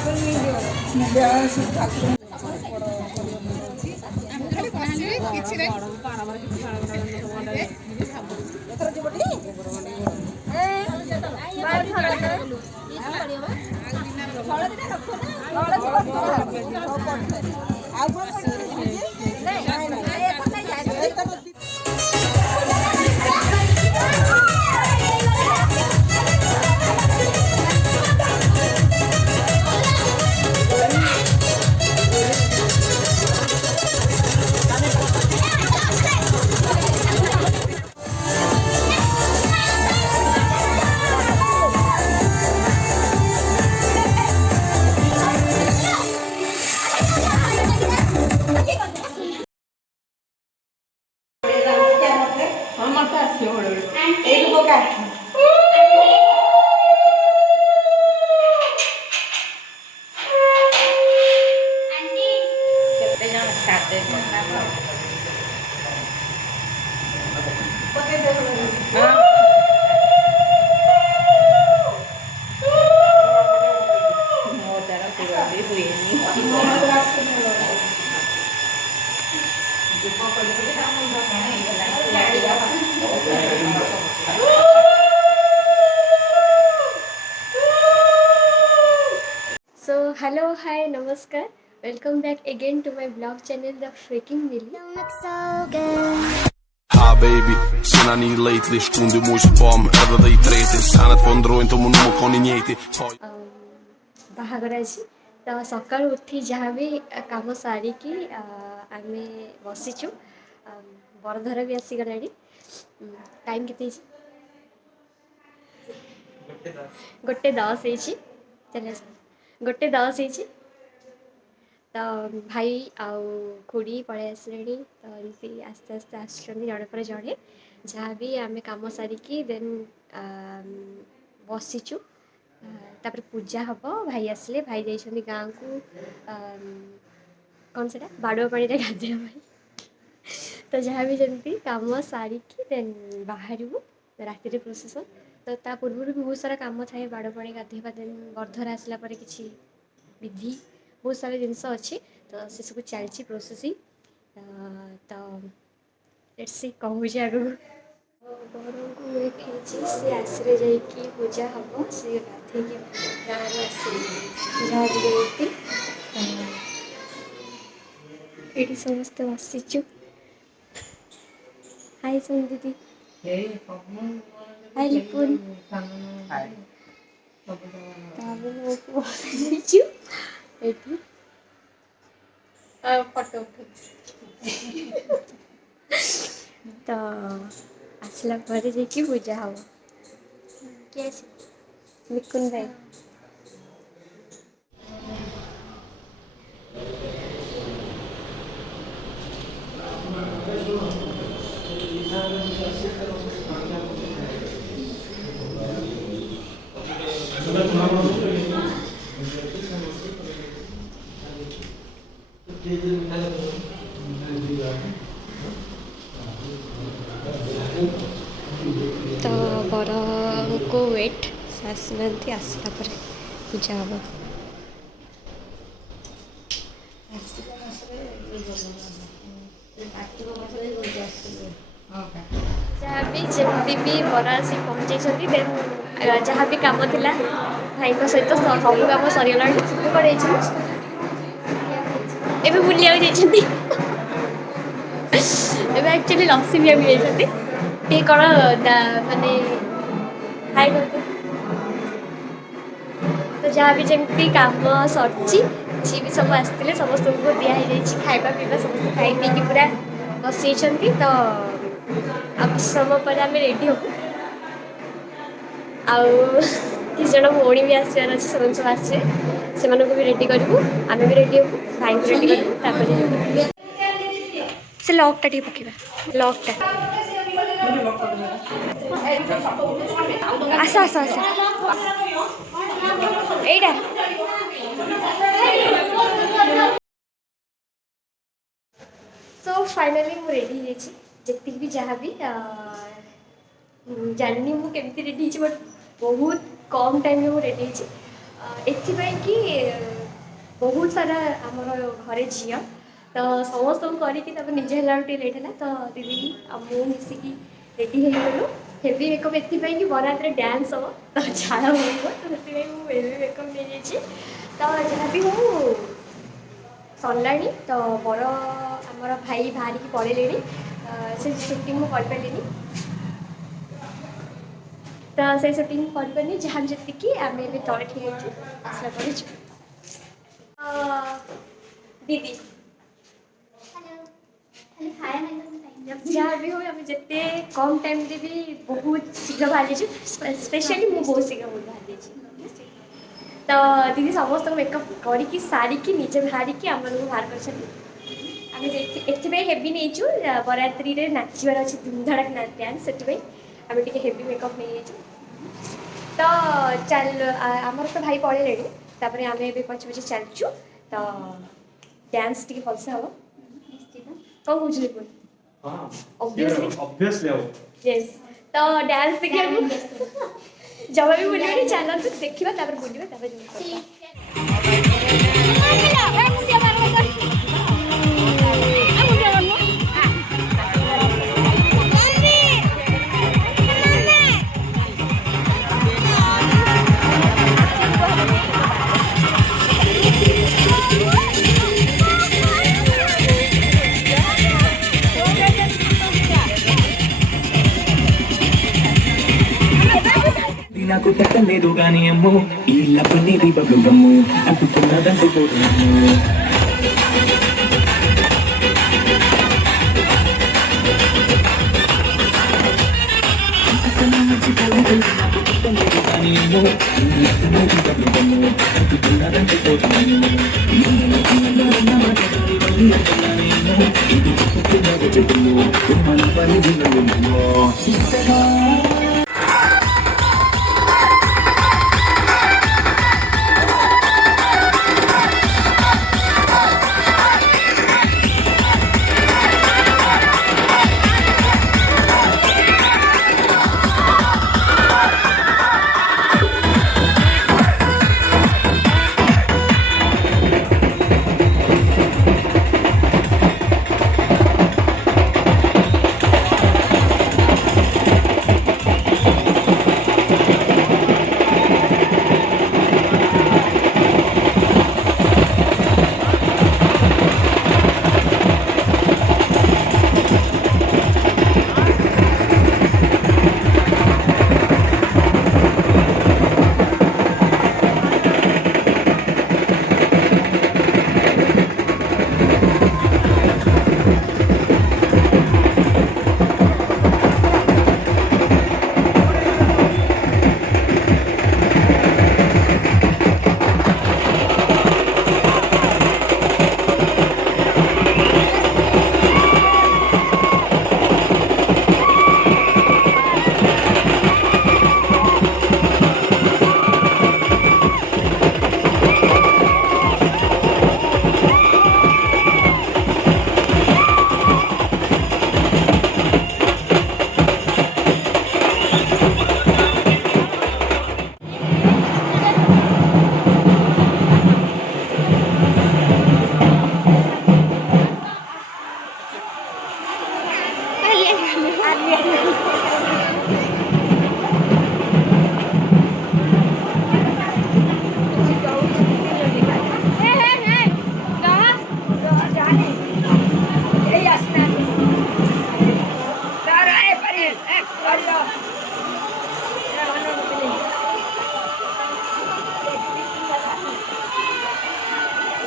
So hello, hi, namaskar. Welcome back again to my vlog channel, The Freaking Millie. Hi baby, sinani lately Shkundi mu spam edhe dhe I treti Sanet po ndrojnë të më nuk koni njeti ବାହାଘର ଅଛି ତ ସକାଳୁ ଉଠି ଯାହା ବି କାମ ସାରିକି ଆମେ ବସିଛୁ ବରଧର ବି ଆସିଗଲାଣି ଟାଇମ୍ କେତେ ହେଇଛି 1:10 ହେଇଛି ଚାଲ 1:10 ହେଇଛି ତ ଭାଇ ଆଉ ଖୁଡ଼ି ପଳେଇ ଆସିଲେଣି ତ ଏମିତି ଆସ୍ତେ ଆସ୍ତେ ଆସୁଛନ୍ତି ଜଣେ ପରେ ଜଣେ ଯାହା ବି ଆମେ କାମ ସାରିକି ଦେନ୍ ବସିଛୁ ତାପରେ ପୂଜା ହେବ ଭାଇ ଆସିଲେ ଭାଇ ଯାଇଛନ୍ତି ଗାଁକୁ କ'ଣ ସେଇଟା ବାଡ଼ୁଆ ପାଣିରେ ଗାଧୋଇବା ପାଇଁ ତ ଯାହା ବି ଯେମିତି କାମ ସାରିକି ଦେନ୍ ବାହାରିବୁ ରାତିରେ ପ୍ରୋସେସନ୍ ତ ତା ପୂର୍ବରୁ ବି ବହୁତ ସାରା କାମ ଥାଏ ବାଡ଼ୁଆ ପାଣି ଗାଧୋଇବା ଦେନ୍ ବର୍ଦ୍ଧରା ଆସିଲା ପରେ କିଛି ବିଧି ବହୁତ ସାରା ଜିନିଷ ଅଛି ତ ସେସବୁ ଚାଲିଛି ପ୍ରୋସେସିଂ ତ ଲେଟ୍ସ ସି କ'ଣ ହେଉଛି ଆଗକୁ ବରଙ୍କୁ ୱେଟ୍ ହେଇଛି ସେ ଆସିଲେ ଯାଇକି ପୂଜା ହେବ ସେ ଗାଧେଇକି ଗାଁରୁ ଆସିଲେ ଯାହା ବି ଯେମିତି ଏଇଠି ସମସ୍ତେ ବସିଛୁ ହାଇ ସୁନ ଦିଦି ହାଇ ଲିପୁନ ତାପରେ ବସିଛୁ ଏଠି ଫଟୋ ତ ଆସିଲା ପରେ ଯାଇକି ପୂଜା ହେବ କିଏ ଅଛି ଲିକୁନ ଭାଇ तो बर को वेट आसनाती आसला पर पूजा हम जहाँ भी जमी भी बर आसी पहुँचे देन जहाँ भी कम थिला भाई सहित सब कम सरीगला कड़े एवं बुलिया एक्चुअली लसी भी जाती ये कौन माने हाई तो जहाँ भी जमी कम सरी जी भी सब आसते समस्त को दिखाई खावा पीवा समस्त खाई पी पूरा बसई तो किस समय पर आम रेडी हूँ आउ किसी जन भौणी भी आसबार अच्छे सब आसवे से भी रेडी करूँ आम भी रेडी हूँ भाई को रेडी करूँ से लकटा टे पकड़ा लकटा आस आस आस एटा सो फाइनली मु रेडी जी भी जहाँ भी जानी मुझे रेडी बट बहुत कम टाइम में रेडी एथिपाई कि बहुत सारा आमर घरे झी तो समस्त करके निजे है टे लेट है तो दीदी मु मिसिकी रेडी हो हेवी मेकअप एथिपाई कि बरात डांस हम तो झाड़ हो तो से हेवी मेकअप नहीं जाइए तो जहाँ भी हूँ सरला तो बड़ आमर भाई बाहर की पड़े से सुटिंग मुझे तो से सुटिंग करनी जहाँ जी आम तले ठीक आसला पर दीदी जहाँ भी हो आम जिते कम टाइम भी बहुत शीघ्र बाहर स्पेशली मुझे बहुत शीघ्र बाहर तो दीदी समस्त मेकअप करके सारिकी निजे बाहर आम बाहर कर हेवी नहीं बरात्री में नाचबार अच्छे धूमधड़क डांस से आम टे हेवी मेकअप नहीं तो चल आमर तो भाई पड़े तापर आम ए पचे पचे चलचु तो डांस टी भलसे हम कौन बुझे यस तो डांस देखिए जब भी बुलवानी चलते देखा बुलवा నాకు తట్టలేదు గాని అమ్మో ఈ లబ్బనేది బబ్బుగమ్ము అంటుకున్నదంటూ పోతున్నాము కానీ అమ్మో ఈ లబ్బనేది బబ్బుగమ్ము అంటుకున్నదంటూ పోతున్నాము ఇది చెప్పుకున్నది చెప్పులు మన పని ఇంతగా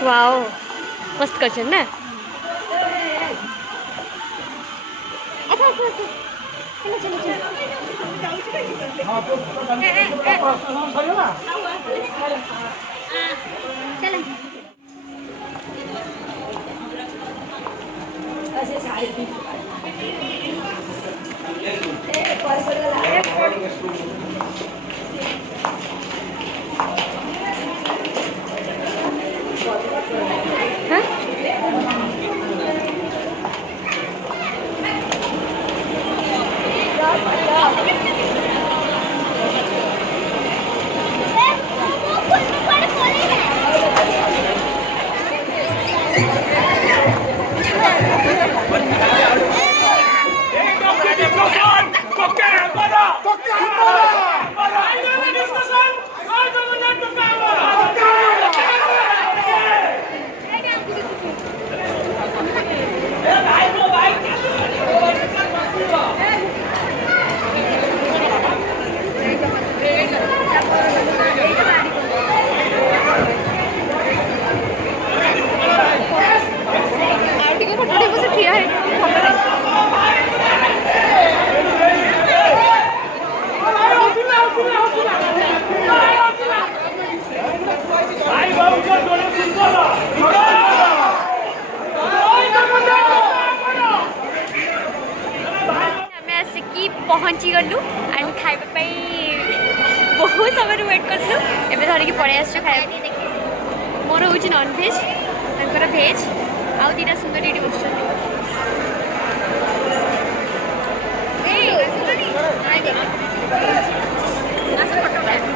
वाओ मस्त कर ना कलु एंड खाइबा बहुत समय वेट करूँ एवं धरिकी पलि आसु खाया मोर हूँ नॉनभेज तर भेज आउ दीटा सुंदर ये बस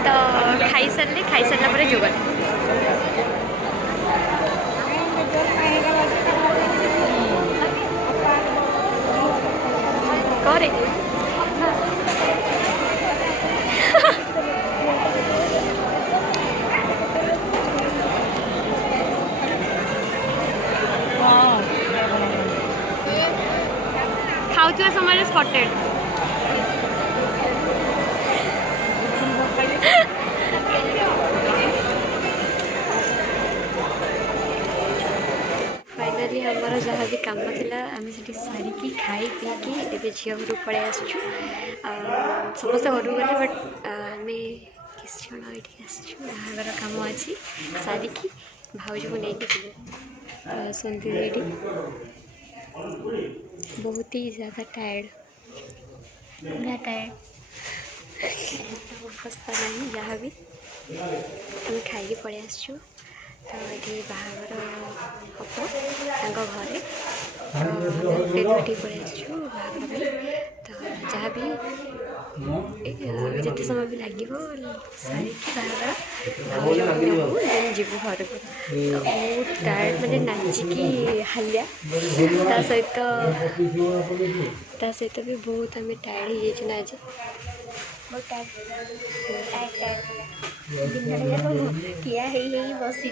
तो खाई सारा पर जुगल करे खाऊा समय स्पटेड फाइनाली हमारा जहाँ भी कम था आम से सारिकी खाई पीकी ए झील घर पलि आसु समस्त घर गले बट आम किसी जन ये बाहागर कम अच्छी सारिकी भाज को लेकिन सुनती ये बहुत ही ज़्यादा टायर्ड पूरा टायर्ड अवस्था नहीं जहाँ भी आम खाई पलि आसु तो ये बाहागर हम घरे पलि आसु बाहागर तो जहाँ भी जिते समय भी लगे सारिकी बाहागर जीव घर को तो बहुत टायर्ड मैंने नाचिकी हालिया सहित भी बहुत आम टायर्ड हो आज बहुत ठिया बसी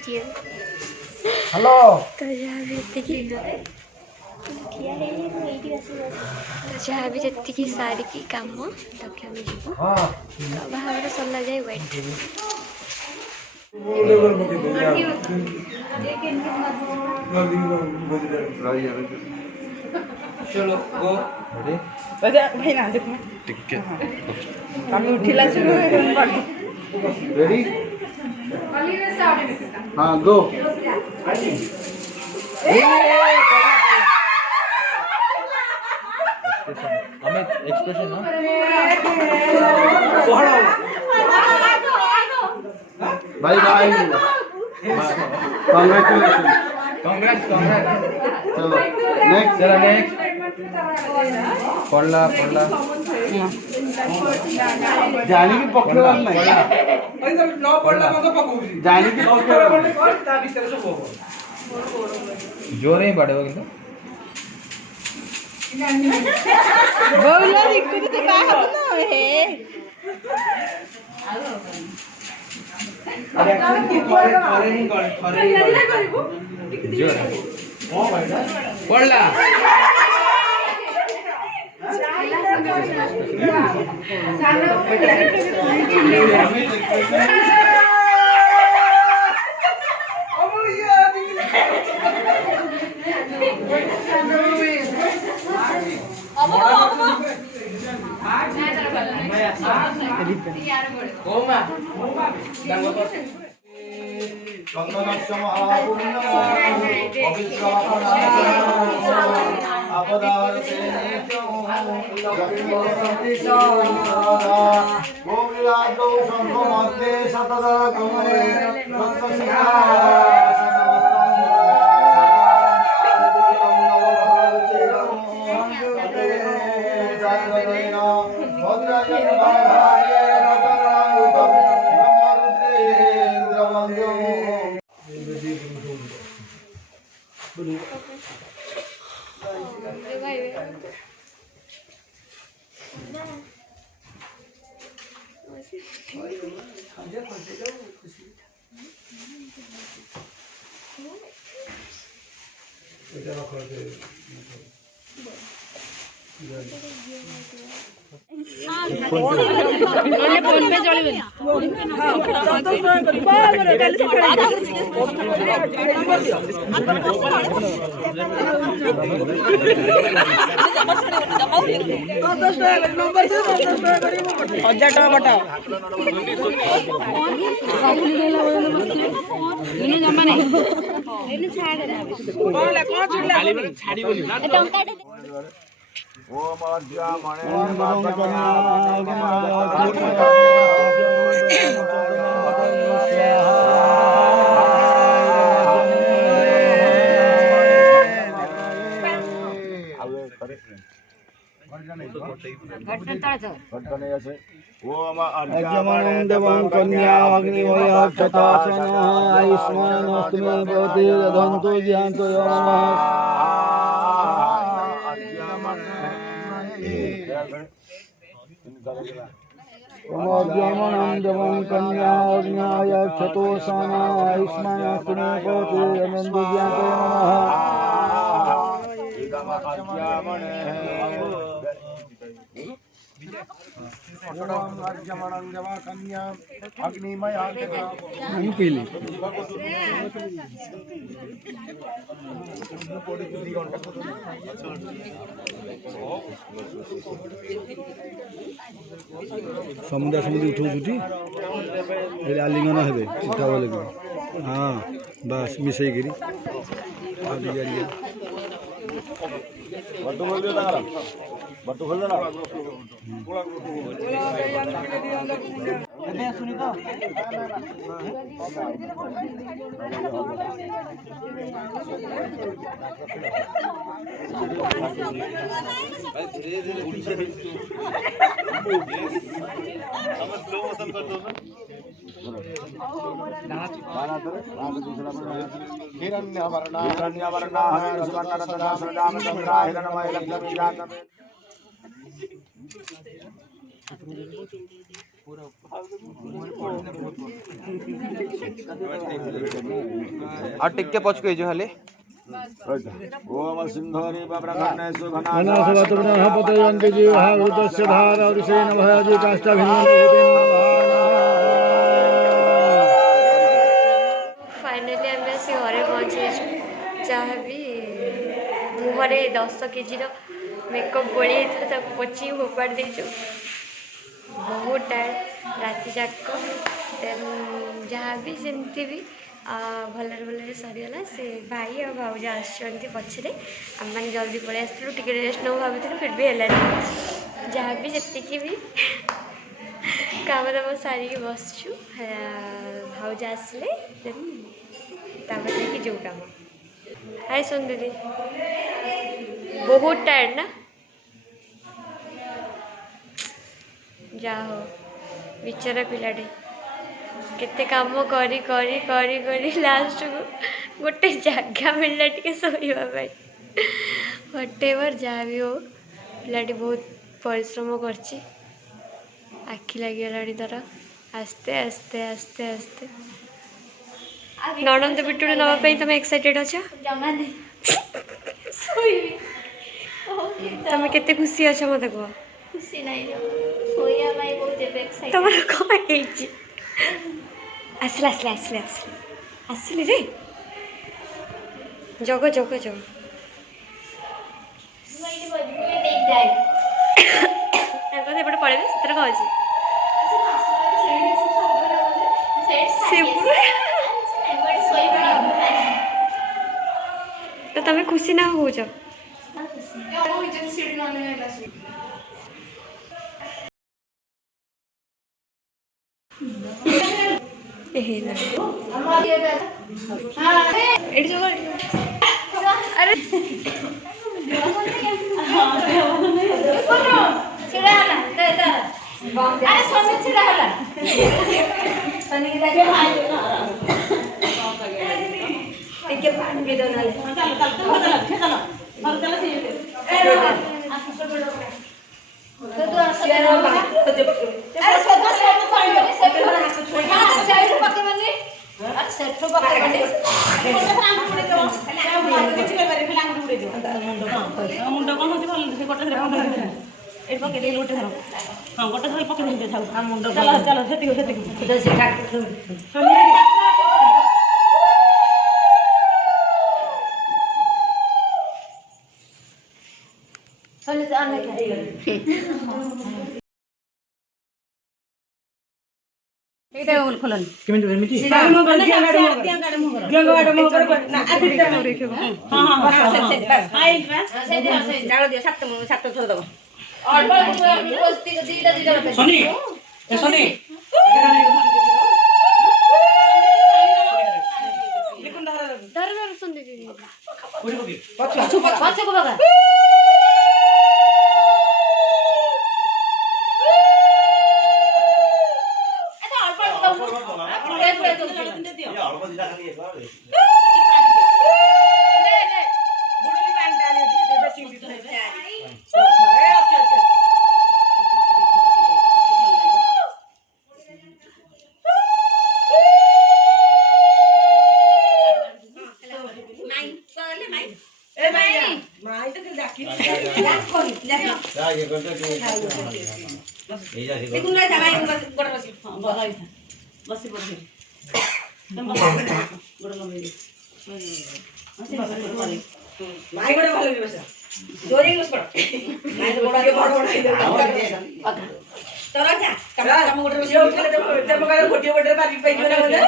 हेलो तो जहाँ भी जहाँ भी जी सारिकी कम तक आम जीव बाहर सरला जाए वेट चलो गो भाई ना देख हम उठिला रेडी हाँ गो हमें एक्सप्रेशन ना भाई भाई कांग्रेचुलेशन कांग्रेट्स चलो नेक्स्ट पढ़ला जानी की पकड़ वाला नहीं जानी की पकड़ जोर ही बढ़ेगा किंतु बोला दिक्कत तो का हो ना हे जोर पढ़ला फोन पे चली ओम अज्ञामणे अज्ञमनं देवं कन्या अग्निवयक्षतासन आयुष्मानस्तु मे भवति दधन्तु ज्ञान्तु यो अज्ञमनं देवं कन्या अग्निवयक्षतोसन आयुष्मानस्तु मे भवति दधन्तु ज्ञान्तु समुद्र समुद्र उठो छुटी आलिंगन हे उठा लगे हाँ बस मिसई गिरी बट्टू खोल दियो बट्टू खोल देना और टिक के पहुंच गई जो हले ओम सिंधोरी बब्रघने सुघना फाइनाली आम आसी घरे पहुँचे जहाँ भी मुहरे 10 केजी मेकअप गोली होता पोची फोपाड़ देचु बहुत टायर्ड राति जाक देन जहाँ भी सेमती भी भलरे भलरे सरीगला से भाई और भाउज आसुँच पछरे आम मैंने जल्दी पलि आसलु टे रेस्ट नौ भाई फिर भी है जहाँ भी जी भी काम दाम सारिक बसचु भाउज आसले देन तापर जो काम हाय सुन दीदी बहुत टायर्ड ना जा हो बिचारा पिलाटे केते काम करी करी करी करी लास्ट को गोटे जगह मिलला टिके सोइबा भाई व्हाटएवर जहाँ भी हो पिलाटी बहुत परिश्रम करची आखि लगी गलानी तार आस्ते आस्ते आस्ते आस्ते ननंद बिटुड़ नापी तुम एक्साइटेड अच्छा तुम केते खुशी अच्छा मत कह खुशी नहीं बहुत तुम कौन आसले आसले आसले आसले आसली रे जग जग जग एपटे पड़े से कौन अच्छी तो तुम खुशी ना हो अरे पानी भी दो मुंड कौन होती गोटे गोटे हाँ गोटे थर पकड़ मुंड चलो चलो से ଏତେ ଖୋଲନି କେମିତି ଏମିତି ଚାଉଳ ଦିଅ ସାତ ଥର ଦବ ପଛକୁ ବଗା ବସି ପଡି ମାଇ ଗୋଟେ ଭଲ ବି ବସ ଜୋରେ ବସ ପଡ ମାଇ ତ ବଡ ତୋର ଯା କାମ ଗୋଟେ ବସି ଉଠଲେ ତମ କାଳେ ଗୋଟିଏ ଗୋଟିଏ ପାରି ପାଇଯିବ ନା ବୋଧେ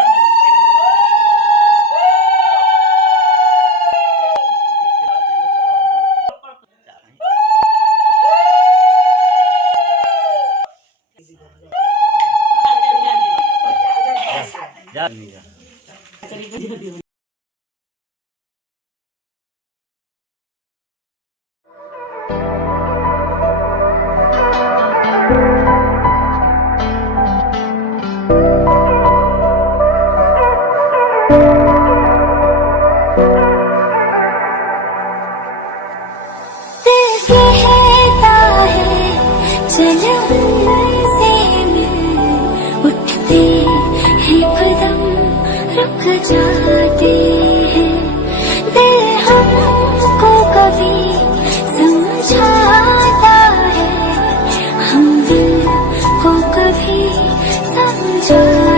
रुक जाते हैं दिल हमको कभी समझाता है हम दिल को कभी समझा